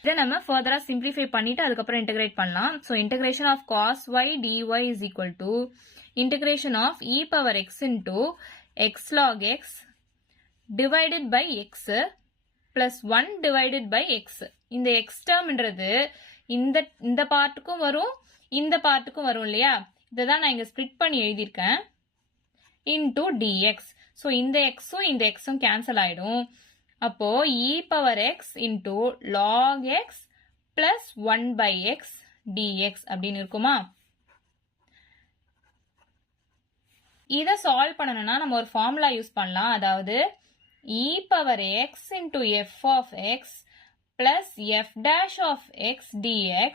இதை நம்ம further simplify பண்ணிட்டு அதுக்கப்புறம் integrate பண்ணலாம். So integration of cos y dy is equal to integration of e power x into x log x divided by x plus 1 divided by x. இந்த x termன்றது இந்த பார்ட்டுக்கும் வரும், இந்த பார்ட்டுக்கும் வரும் இல்லையா? இதான் நான் இங்க ஸ்ப்ளிட் பண்ணி எழுதியிருக்கேன். into dx. ஸோ இந்த xும் இந்த xும் கேன்சல் ஆயிடும். அப்போ e power x into log x plus 1 by x dx அப்படின்னு இருக்குமா? இதை சால்வ் பண்ணணும்னா நம்ம ஒரு ஃபார்முலா யூஸ் பண்ணலாம். அதாவது e power x into f of x plus f dash of x dx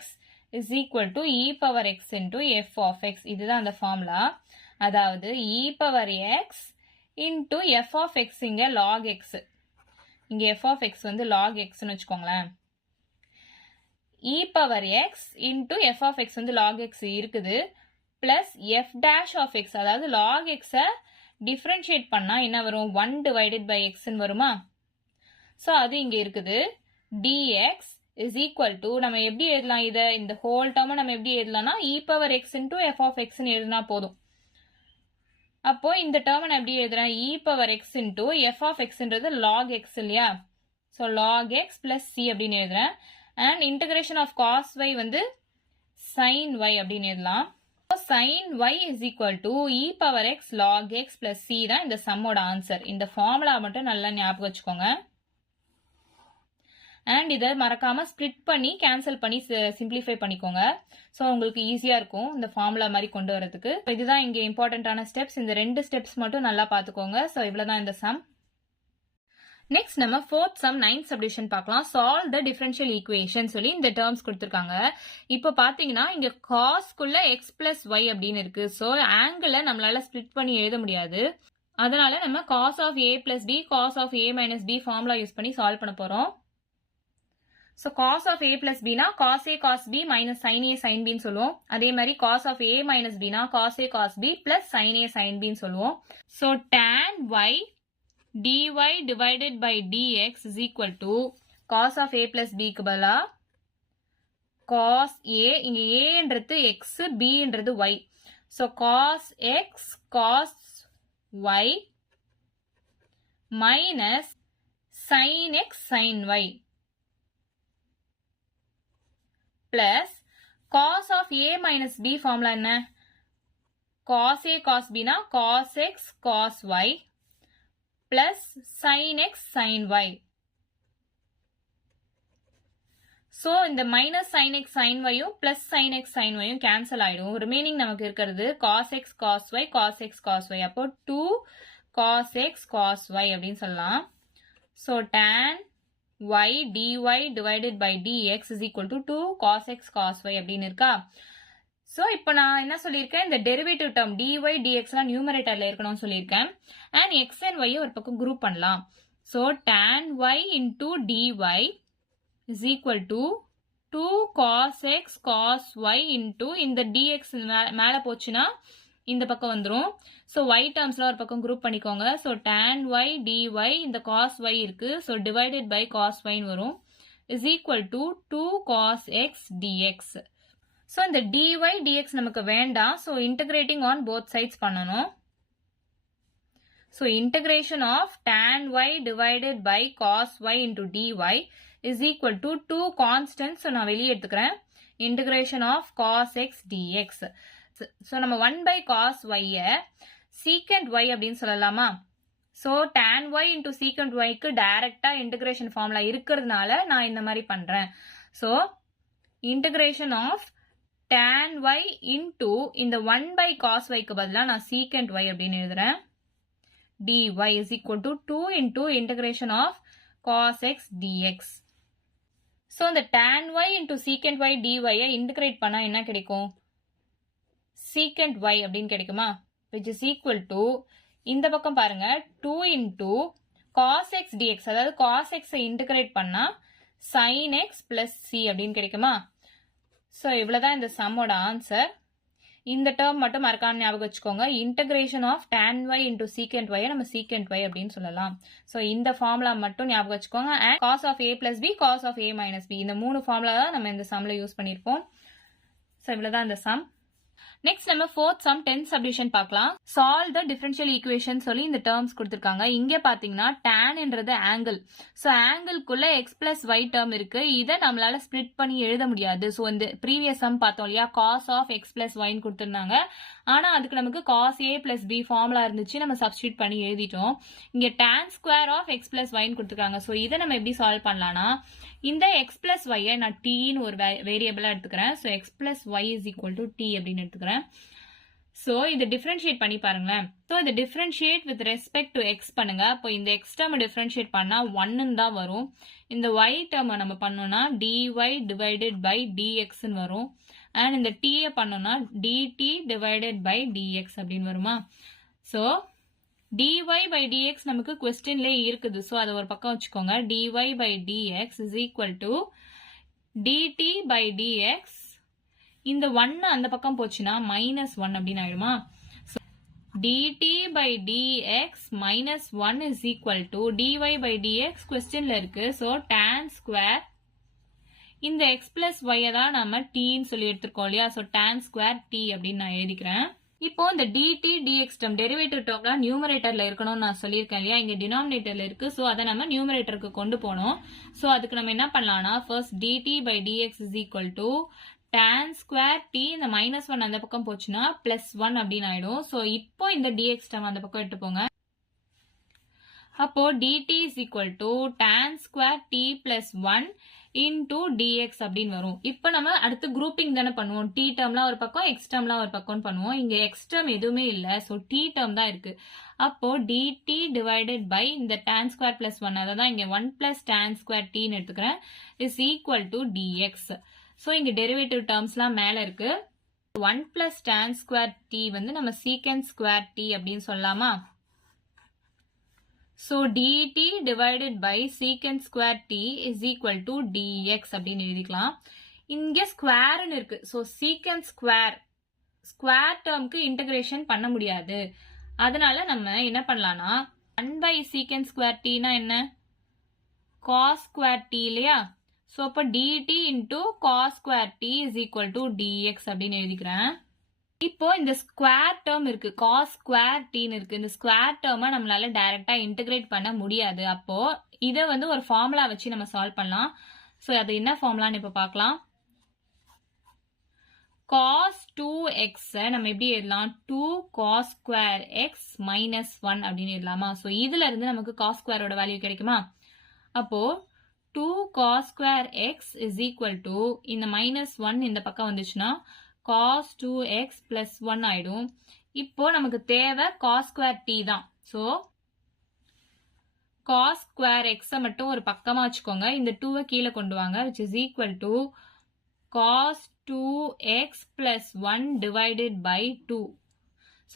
is equal to e power x into f of x. இதுதான் அந்த ஃபார்முலா. அதாவது e power x into f of x இங்க log x. இங்க f of x வந்து log x னு வச்சுக்கோங்களேன். e power x into f of x வந்து log x இருக்குது. plus f dash of x, அதாவது log x differentiate பண்ணா என்ன வரும்? 1 divided by x னு வருமா? ஸோ அது இங்க இருக்குது. dx is equal to நம்ம எப்படி எழுதலாம்? இதை இந்த ஹோல் டேர்ம் நம்ம எப்படி எழுதலாம்னா e power x into f of x னு எழுதினா போதும். அப்போ இந்த டேர்ம் நான் எப்படி எழுதுறேன்? e power x into f of xன்றது log x இல்லையா? So log x plus c அப்படின்னு எழுதுறேன். And integration of cos y வந்து sin y அப்படின்னு எழுதலாம். sin y is equal to e power x log x plus c தான் இந்த சம்மோட answer. இந்த ஃபார்முலா மட்டும் நல்லா ஞாபகம் வச்சுக்கோங்க. அண்ட் இதை மறக்காம ஸ்ப்ளிட் பண்ணி கேன்சல் பண்ணி சிம்பிளிஃபை பண்ணிக்கோங்க. ஸோ உங்களுக்கு ஈஸியா இருக்கும் இந்த ஃபார்முலா மாதிரி கொண்டு வரதுக்கு. இதுதான் இங்க இம்பார்ட்டன்டான ஸ்டெப்ஸ். இந்த 2 ஸ்டெப்ஸ் மட்டும் நல்லா பாத்துக்கோங்க. ஸோ இவ்வளவுதான் இந்த சம். நெக்ஸ்ட் நம்ம ஃபோர்த் சம் 9th சப்டிவிஷன் பார்க்கலாம். சால்வ் த டிஃபரன்ஷியல் ஈக்குவேஷன் சொல்லி இந்த டேர்ம்ஸ் கொடுத்துருக்காங்க. இப்போ பாத்தீங்கன்னா இங்க காஸ்க்குள்ள எக்ஸ் பிளஸ் ஒய் அப்படின்னு இருக்கு. ஸோ ஆங்கிள நம்மளால ஸ்பிளிட் பண்ணி எழுத முடியாது. அதனால நம்ம cos of a plus b cos of a minus b formula use பண்ணி சால்வ் பண்ண போறோம். So cos of a plus பினா cos a cos b minus sine a sine பின்னு சொல்லுவோம். அதே மாதிரி காஸ் ஆஃப் ஏ மைனஸ் பினா cos a cos b plus sine a sine பின்னு சொல்லுவோம். So tan y dy divided by dx is equal to cos of a plus b க்கு பதிலா cos a, இங்க a ன்றது x, b ன்றது y. So cos x cos y minus sin x sin y plus cos of a minus b formula என்ன? cos a cos b னா cos x cos y plus sin x sin y. So இந்த minus sin x sin y plus sin x sin y cancel ஆயிடும். remaining நமக்கு இருக்கிறது cos x cos y cos x cos y. அப்போ 2 cos x cos y அப்படின்னு சொல்லலாம். So tan y dy divided by dx is equal to 2 cos x cos y அப்படின்னு இருக்கா. So இப்போ நான் என்ன சொல்லியிருக்கேன், இந்த டெரிவேட்டிவ் டேர்ம் dy dxலாம் நியூமரேட்டர்ல இருக்கணும்னு சொல்லியிருக்கேன். அண்ட் x and y ஒரு பக்கம் குரூப் பண்ணலாம். So tan y into dy is equal to 2 cos x cos y into இந்த dx மேல போச்சுன்னா இந்த பக்கம் வந்துரும். ஸோ y டேர்ம்ஸ்ல ஒரு பக்கம் குரூப் பண்ணிக்கோங்க. ஸோ tan y dy இந்த cos y இருக்கு. So divided by cos y வரும் is equal to 2 cos x dx. So இந்த dy dx நமக்கு வேண்டாம். So integrating on both sides பண்ணணும். So integration of tan y divided by cos y into dy is equal to 2 constant. So நான் வெளியே எடுத்துக்கிறேன். Integration of cos x dx. So நம்ம 1 by cos y secant y அப்படின்னு சொல்லலாமா? So tan y into secant y க்கு டைரக்டா integration formula இருக்கிறதுனால நான் இந்த மாதிரி பண்றேன். So integration of tan y into இந்த 1 by cos y க்கு பதிலா நான் secant y அப்படின்னு எழுதுறேன். dy is equal to 2 into integration of cos x dx. So இந்த tan y into secant y dy integrate பண்ணா என்ன கிடைக்கும்? secant y அப்படின்னு கிடைக்குமா? which is equal to இந்த பக்கம் பாருங்க 2 into cos x dx, அதாவது cos x integrate பண்ணா sin x plus c அப்படின்னு கிடைக்குமா? ஸோ இவ்வளவுதான் இந்த சம்மோட ஆன்சர். இந்த டேர்ம் மட்டும் மறக்காம ஞாபகம் வச்சுக்கோங்க. Integration of tan y into secant y நம்ம secant y அப்படின்னு சொல்லலாம். ஸோ இந்த ஃபார்முலா மட்டும் ஞாபகம் வச்சுக்கோங்க. and cos of a plus b cos of a minus b இந்த 3 ஃபார்முலா தான் நம்ம இந்த சம்ல யூஸ் பண்ணியிருப்போம். ஸோ இவ்வளவுதான் இந்த சம். நெக்ஸ்ட் நம்ம ஃபோர்த் சம் 10th சப்டிவிஷன் பார்க்கலாம். சால்வ் த டிஃபரன்ஷியல் ஈக்குவேஷன் சொல்லி இந்த டேர்ம்ஸ் கொடுத்திருக்காங்க. இங்க பாத்தீங்கன்னா tanன்றது ஆங்கிள். சோ ஆங்கிள்குள்ள x plus y டேர்ம் இருக்கு. இதை நம்மளால ஸ்பிளிட் பண்ணி எழுத முடியாது. சோ இந்த ப்ரீவியஸ் சம் பார்த்தோம் இல்லையா, cos of x plus y ன்னு கொடுத்திருந்தாங்க. ஆனா அதுக்கு நமக்கு cos a plus b formula இருந்துச்சு, நம்ம சப்ஸ்டிட்யூட் பண்ணி எழுதிட்டோம். இங்க tan square of x plus y ன்னு கொடுத்திருக்காங்க. சோ இதை நம்ம எப்படி சால்வ் பண்ணலாம்னா, இந்த x plus y நான் t ன்னு ஒரு வேரியபிளா எடுத்துக்கிறேன். So x plus y is equal to t அப்படின்னு எடுத்துக்கிறேன். சோ இதை டிஃபரன்ஷியேட் பண்ணி பாருங்களேன். சோ இதை differentiate with respect to x பண்ணுங்க. அப்போ இந்த x டேர்ம் டிஃபரன்ஷியேட் பண்ணா 1 தான் வரும். இந்த y டேர்ம் நம்ம பண்ணோம்னா dy divided by dx ன்னு வரும். அண்ட் இந்த t பண்ணோம்னா dt divided by dx அப்படின்னு வருமா? சோ dy by dx நமக்கு கொஸ்டின்லயே இருக்குது. சோ அதை ஒரு பக்கம் வச்சுக்கோங்க. dy by dx is equal to dt by dx. இந்த 1 அந்த பக்கம் போச்சுன்னா -1 அப்படின்னு ஆயிடுமா? dt by dx minus 1 is equal to dy by dx கொஸ்டின்ல இருக்கு. சோ tan square இந்த x plus y தான் நம்ம t ன்னு சொல்லி எடுத்துருக்கோம் இல்லையா? சோ tan square t அப்படின்னு நான் எழுதிக்கிறேன். இப்போ இந்த dt dx டேர்ம் டெரிவேட்டிவ் டேர்ம்லாம் நியூமரேட்டர்ல இருக்கணும்னு நான் சொல்லியிருக்கேன் இல்லையா, இங்க டினாமினேட்டர்ல இருக்கு. ஸோ அதை நம்ம நியூமரேட்டருக்கு கொண்டு போனோம். ஸோ அதுக்கு நம்ம என்ன பண்ணலாம்னா first dt by dx is equal to tan square t, இந்த -1 அந்த பக்கம் போச்சுன்னா +1 அப்படின்னு ஆயிடும். ஸோ இப்போ இந்த dx டேர்ம் அந்த பக்கம் எடுத்து போங்க. அப்போ dt is equal to tan square t plus 1 into dx அப்படின்னு வரும். இப்போ நம்ம அடுத்து குரூப்பிங் தானே பண்ணுவோம். t டேர்ம்லாம் ஒரு பக்கம், x டேர்ம்லாம் ஒரு பக்கம் பண்ணுவோம். இங்க x டேர்ம் எதுவுமே இல்லை, ஸோ t டேர்ம் தான் இருக்கு. அப்போ dt டிவைடட் பை இந்த tan square plus 1, அதான் இங்க 1 plus tan square t ன்னு எடுத்துக்கிறேன், is equal to dx. So இங்க டெரிவேட்டிவ் டேர்ம்ஸ்லாம் மேல இருக்கு. 1 plus tan square t வந்து நம்ம secant square t அப்படின்னு சொல்லலாமா? So dt divided by secant square t is equal to dx அப்படின்னு எழுதிக்கலாம். இங்க ஸ்கொயர்னு இருக்கு. So secant square டேர்ம்க்கு இன்டகிரேஷன் பண்ண முடியாது. அதனால நம்ம என்ன பண்ணலாம்னா 1 by secant square t னா என்ன? cos square t இல்லையா? So அப்ப dt into cos square t is equal to dx அப்படின்னு எழுதிக்கிறேன். இப்போ இந்த ஸ்கொயர் டேர்ம் இருக்கு, cos ஸ்கொயர் tன்னு இருக்கு. இந்த ஸ்கொயர் டேர்மை நம்மளால டைரக்டா இன்டகிரேட் பண்ண முடியாது. அப்போ இதை வந்து ஒரு ஃபார்முலா வச்சு நம்ம சால்வ் பண்ணலாம். ஸோ அது என்ன ஃபார்முலான்னு இப்போ பார்க்கலாம். cos 2x நம்ம எப்படி எழுதலாம்? 2 cos square x minus 1 அப்படின்னு எழுதலாமா? ஸோ இதுல இருந்து நமக்கு cos ஸ்கொயரோட வேல்யூ கிடைக்குமா? அப்போ 2 cos square x is equal to இந்த -1 இந்த பக்கம் வந்துச்சுன்னா cos 2x plus 1 ஆயிடும். இப்போ நமக்கு தேவை cos square t தான். ஸோ cos square x மட்டும் ஒரு பக்கமா வச்சுக்கோங்க, இந்த 2 கீழே கொண்டு வாங்க, which is equal to cos 2x plus 1 divided by 2.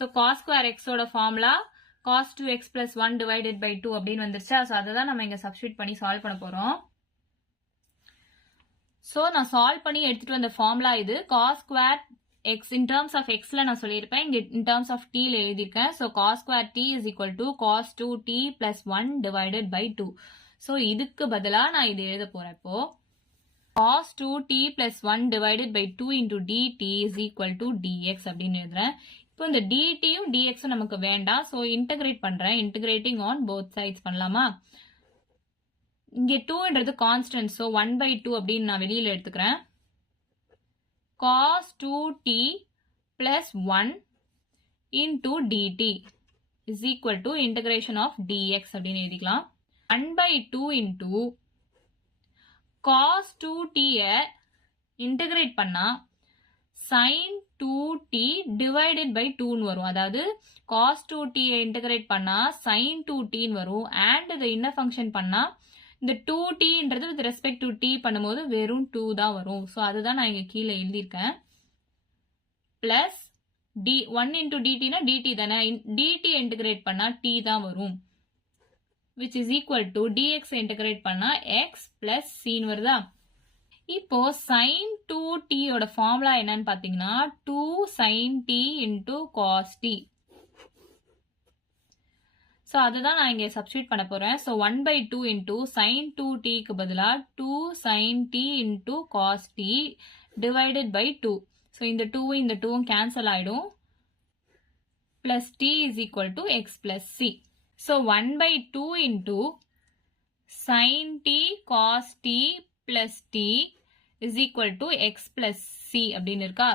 So cos square x ஓட formula cos 2x plus 1 divided by 2 அப்படின்னு வந்துருச்சா? ஸோ அதை தான் நம்ம இங்க சப்ஸ்டியூட் பண்ணி சால்வ் பண்ண போறோம். ஸோ நான் சால்வ் பண்ணி எடுத்துட்டு வந்த ஃபார்முலா இது. cos square x in terms of xல நான் சொல்லியிருப்பேன், இங்க in terms of tல எழுதியிருக்கேன். So cos square t is equal to cos 2t plus 1 divided by 2. So இதுக்கு பதிலா நான் இது எழுத போறேன். இப்போ cos 2t plus 1 divided by 2 into dt is equal to dx அப்படின்னு எழுதுறேன். இப்போ இந்த dtயும் dxம் நமக்கு வேண்டாம். ஸோ இன்டகிரேட் பண்றேன். இன்டகிரேட்டிங் ஆன் போத் சைட்ஸ் பண்ணலாமா? இங்க 2ன்றது கான்ஸ்டன்ட், ஸோ 1 by 2 அப்படின்னு நான் வெளியில எடுத்துக்கிறேன். cos 2t plus 1 into dt is equal to integration of dx அப்படின்னு எழுதிக்கலாம். 1 by 2 into cos 2t integrate பண்ணா sin 2t divided by 2ன்னு வரும். அதாவது cos 2t இன்டகிரேட் பண்ணா sin 2tன்னு வரும். and இதை என்ன ஃபங்க்ஷன் பண்ணா இந்த 2tன்றது with respect to t பண்ணும்போது வெறும் 2 தான் வரும். ஸோ அதுதான் நான் இங்க கீழே எழுதியிருக்கேன். பிளஸ் d1 into dtனா dt தானே, dt இன்டகிரேட் பண்ணா t தான் வரும், which is equal to dx integrate பண்ணா x plus cன்னு வருதா? இப்போ sin 2t ஓட ஃபார்முலா என்னன்னு பாத்தீங்கன்னா 2 sin t into cos t. So அதுதான் நான் இங்கே சப்ஸ்டியூட் பண்ண போறேன். ஸோ 1 by 2 into sin 2tக்கு பதிலாக 2 sin t into cos t divided by 2. So இந்த 2 இந்த 2 கேன்சல் ஆயிடும். plus t is equal to x plus c. So 1 by 2 into sin t cos t plus t is equal to x plus c அப்படின்னு இருக்கா?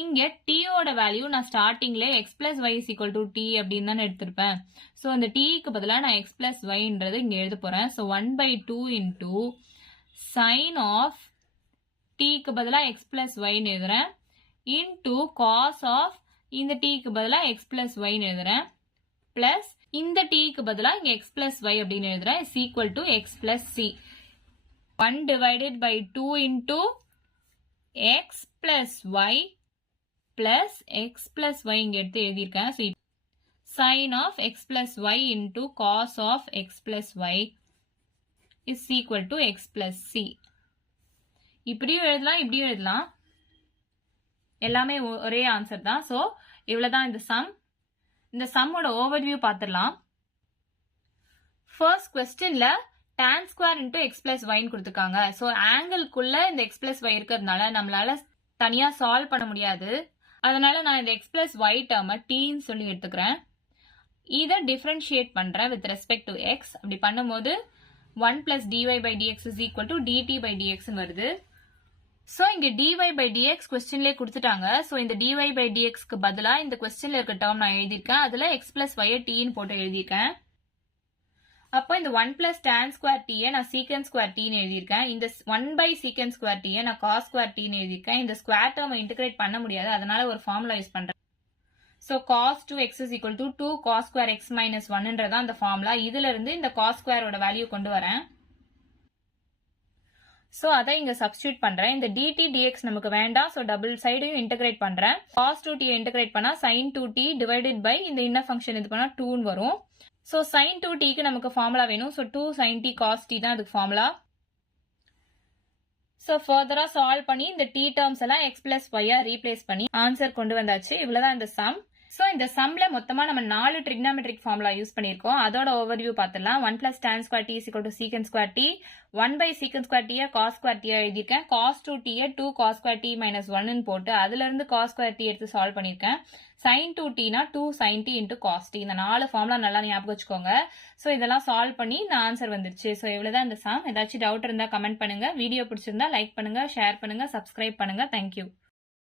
இங்க t ஓட value நான் ஸ்டார்டிங்ல x plus y is equal to t அப்படின்னு தான் எடுத்திருப்பேன். So அந்த tக்கு பதிலாக நான் x plus yன்றது இங்க எழுத போறேன். So 1 by 2 into sin of tக்கு பதிலாக x plus yன்னு எழுதுறேன் into cos of இந்த tக்கு பதிலாக x plus yன்னு எழுதுறேன் பிளஸ் இந்த tக்கு பதிலாக இங்க x plus y அப்படின்னு எழுதுறேன் is equal to x plus c. 1 divided by 2 into x plus y plus x plus y இங்க எடுத்து எழுதியிருக்கேன். sin of x plus y into cos of x plus y is equal to x plus c. இப்படியும் எழுதலாம், இப்படியும் எழுதலாம், எல்லாமே ஒரே answer தான். ஸோ இவ்வளவுதான் இந்த சம். இந்த சம்மோட ஓவர்வியூ பார்த்துடலாம். ஃபர்ஸ்ட் கொஸ்டின்ல tan square into x plus y கொடுத்துருக்காங்க. ஸோ ஆங்கிள்குள்ள இந்த x plus y இருக்கிறதுனால நம்மளால தனியா சால்வ் பண்ண முடியாது. அதனால நான் இந்த எக்ஸ் பிளஸ் ஒய் டேர்மை டீன்னு சொல்லி எடுத்துக்கிறேன். இதை டிஃபரன்ஷியேட் பண்றேன் வித் ரெஸ்பெக்ட் டு எக்ஸ். அப்படி பண்ணும்போது 1 plus dy by dx is equal to dt by dx வருது. ஸோ இங்க dy by dx கொஸ்டின்லேயே கொடுத்துட்டாங்க. ஸோ இந்த dy by dxக்கு பதிலாக இந்த கொஸ்டின்ல இருக்க டேர்ம் நான் எழுதியிருக்கேன். அதில் x plus y டீன்னு போட்டு எழுதியிருக்கேன். அப்போ இந்த 1 plus tan square t நான் secant square tன்னு எழுதியிருக்கேன். இந்த 1 by secant square t நான் cos square tன்னு எழுதியிருக்கேன். இந்த ஸ்கொயர் டேர்மை இன்டகிரேட் பண்ண முடியாது, அதனால ஒரு ஃபார்முலா யூஸ் பண்றேன். So cos 2x is equal to 2 cos square x minus 1ன்றதான் அந்த ஃபார்முலா. இதுல இருந்து இந்த cos squareோட வேல்யூ கொண்டு வரேன். ஸோ அதை இங்க சப்ஸ்டியூட் பண்றேன். இந்த dt dx நமக்கு வேண்டாம். ஸோ டபுள் சைடையும் இன்டகிரேட் பண்றேன். cos 2t இன்டகிரேட் பண்ணா sin 2t டிவைடட் பை இந்த இன்னர் ஃபங்க்ஷன் இது பண்ணா 2ன்னு வரும். ஸோ sin 2tக்கு நமக்கு ஃபார்முலா வேணும். So 2 sin t cos t தான் அதுக்கு ஃபார்முலா. ஸோ ஃபர்தரா சால்வ் பண்ணி இந்த t டேர்ம்ஸ் எல்லாம் x plus y ரீப்ளேஸ் பண்ணி ஆன்சர் கொண்டு வந்தாச்சு. இவ்வளவுதான் இந்த சம். ஸோ இந்த சம்ல மொத்தமா நம்ம 4 ட்ரிக்னாமெட்ரிக் ஃபார்முலா யூஸ் பண்ணியிருக்கோம். அதோட ஓவர்வியூ பார்த்துடலாம். 1 plus tan square t is equal to secant square t. 1 by secant square t cos square t எழுதியிருக்கேன். cos 2t 2 cos square t minus 1ன்னு போட்டு அதுல இருந்து cos square t எடுத்து சால்வ் பண்ணியிருக்கேன். sin 2t னா 2 sin t into cos t. இந்த 4 formula நல்லா ஞாபகம் வச்சுக்கோங்க. ஸோ இதெல்லாம் சால்வ் பண்ணி இந்த ஆன்சர் வந்துருச்சு. ஸோ இவ்வளவுதான் இந்த சம். ஏதாச்சும் டவுட் இருந்தா கமெண்ட் பண்ணுங்க. வீடியோ பிடிச்சிருந்தா லைக் பண்ணுங்க, ஷேர் பண்ணுங்க, சப்ஸ்கிரைப் பண்ணுங்க. தேங்க்யூ.